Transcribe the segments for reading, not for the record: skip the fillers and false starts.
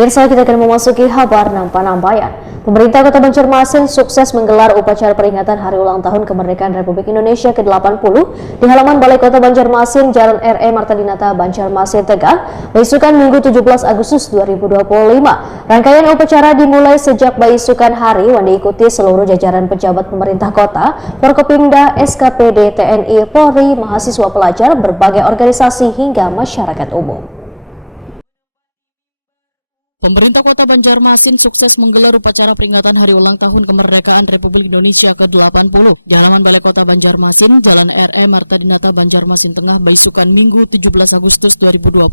Pemirsa, kita akan memasuki kabar nampak-nampayan. Pemerintah Kota Banjarmasin sukses menggelar upacara peringatan Hari Ulang Tahun Kemerdekaan Republik Indonesia ke-80 di halaman Balai Kota Banjarmasin, Jalan R.E. Marta Dinata, Banjarmasin, Tegal, beisukan Minggu 17 Agustus 2025. Rangkaian upacara dimulai sejak beisukan hari yang diikuti seluruh jajaran pejabat pemerintah kota, Forkopimda, SKPD, TNI, Polri, mahasiswa pelajar, berbagai organisasi hingga masyarakat umum. Pemerintah Kota Banjarmasin sukses menggelar upacara peringatan Hari Ulang Tahun Kemerdekaan Republik Indonesia ke-80 di halaman Balai Kota Banjarmasin, Jalan R.E. Marta Dinata, Banjarmasin Tengah, beisukan Minggu 17 Agustus 2025.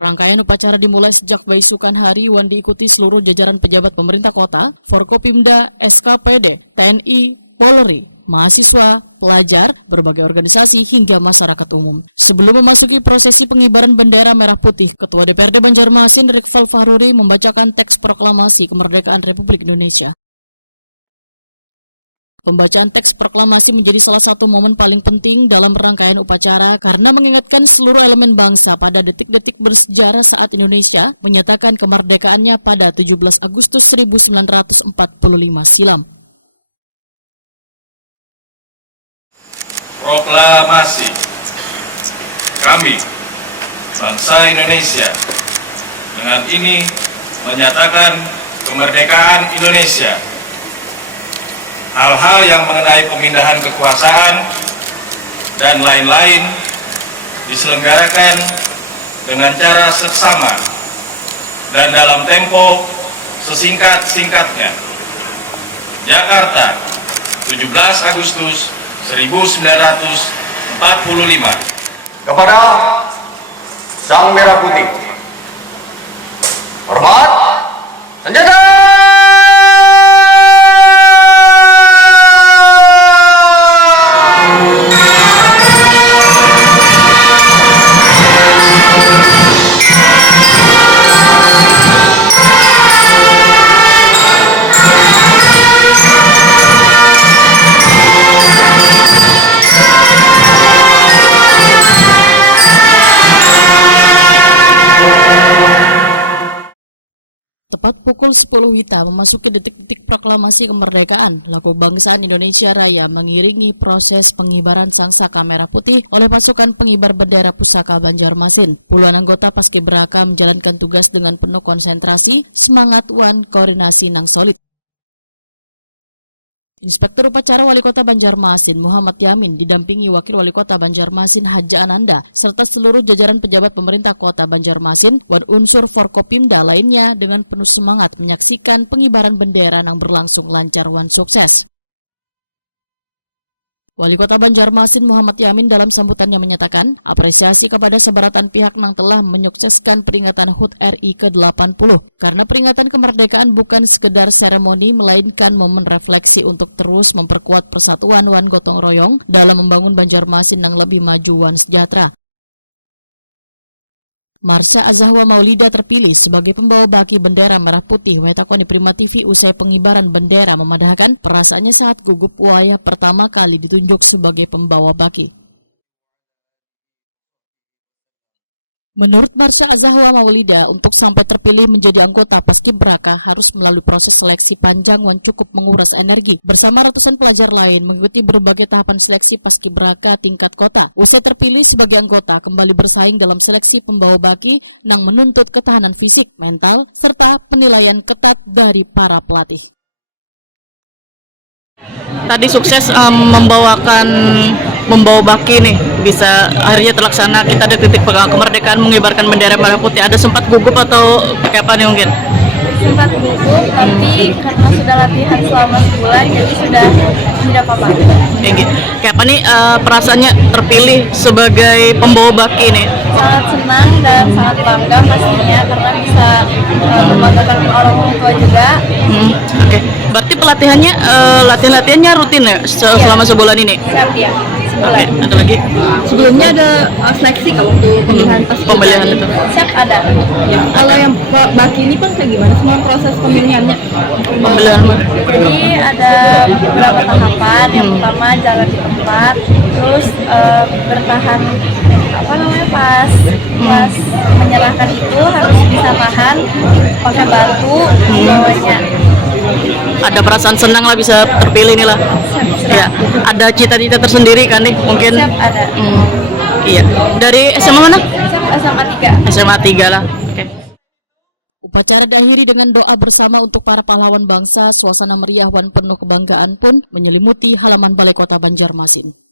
Rangkaian upacara dimulai sejak beisukan hari yang diikuti seluruh jajaran pejabat pemerintah kota, Forkopimda, SKPD, TNI, Polri, mahasiswa, pelajar, berbagai organisasi hingga masyarakat umum. Sebelum memasuki prosesi pengibaran bendera merah putih, Ketua DPRD Banjarmasin Rikval Fahruri membacakan teks proklamasi kemerdekaan Republik Indonesia. Pembacaan teks proklamasi menjadi salah satu momen paling penting dalam rangkaian upacara karena mengingatkan seluruh elemen bangsa pada detik-detik bersejarah saat Indonesia menyatakan kemerdekaannya pada 17 Agustus 1945 silam. Proklamasi. Kami, bangsa Indonesia, dengan ini menyatakan kemerdekaan Indonesia. Hal-hal yang mengenai pemindahan kekuasaan dan lain-lain diselenggarakan dengan cara seksama dan dalam tempo sesingkat-singkatnya. Jakarta, 17 Agustus 1945. Kepada Sang Merah Putih, hormat, senjata! Tepat pukul 10 WITA memasuki detik-detik proklamasi kemerdekaan, lagu Bangsaan Indonesia Raya mengiringi proses pengibaran sangsaka merah putih oleh pasukan pengibar bendera pusaka Banjarmasin. Puluhan anggota Paskibraka menjalankan tugas dengan penuh konsentrasi, semangat, koordinasi nang solid. Inspektur Upacara Wali Kota Banjarmasin Muhammad Yamin didampingi Wakil Wali Kota Banjarmasin Haja Ananda serta seluruh jajaran pejabat pemerintah Kota Banjarmasin dan unsur Forkopimda lainnya dengan penuh semangat menyaksikan pengibaran bendera yang berlangsung lancar dan sukses. Wali Kota Banjarmasin Muhammad Yamin dalam sambutannya menyatakan apresiasi kepada sebaratan pihak yang telah menyukseskan peringatan HUT RI ke-80 karena peringatan kemerdekaan bukan sekedar seremoni melainkan momen refleksi untuk terus memperkuat persatuan wan gotong royong dalam membangun Banjarmasin yang lebih maju wan sejahtera. Marsha Azahwa Maulida terpilih sebagai pembawa baki bendera merah putih Wetakoni Prima TV usai pengibaran bendera memadahkan perasaannya saat gugup wayah pertama kali ditunjuk sebagai pembawa baki. Menurut Marsha Azahwa Maulida, untuk sampai terpilih menjadi anggota Paskibraka harus melalui proses seleksi panjang yang cukup menguras energi. Bersama ratusan pelajar lain mengikuti berbagai tahapan seleksi Paskibraka tingkat kota. Usai terpilih sebagai anggota, kembali bersaing dalam seleksi pembawa baki yang menuntut ketahanan fisik, mental, serta penilaian ketat dari para pelatih. Tadi sukses membawa baki nih, bisa harinya terlaksana, kita ada titik kemerdekaan mengibarkan bendera merah putih. Ada sempat gugup atau pakai apa nih mungkin? Sempat gugup, tapi karena sudah latihan selama sebulan jadi sudah tidak apa-apa. Kayak apa nih perasaannya terpilih sebagai pembawa baki nih? Sangat senang dan sangat bangga pastinya karena bisa membanggakan orang tua juga. Berarti pelatihannya latihannya rutin ya selama sebulan ini? Siap ya. Sebulan. Sebelumnya ada seleksi kalau untuk pemilihan paski Pemilihan beraka? itu. Siap ada. Kalau yang baki ini kan kayak gimana semua proses pemilihannya? Pemilihan. Jadi ada beberapa tahapan. Yang pertama jalan di tempat, terus bertahan pas menyerahkan itu harus bisa tahan pakai batu bawahnya. Ada perasaan senang lah bisa terpilih nih lah. Ya, ada cita-cita tersendiri kan nih mungkin. Siap ada. Iya. Dari SMA mana? Siap SMA 3. SMA 3 lah. Oke. Upacara diakhiri dengan doa bersama untuk para pahlawan bangsa. Suasana meriah dan penuh kebanggaan pun menyelimuti halaman Balai Kota Banjarmasin.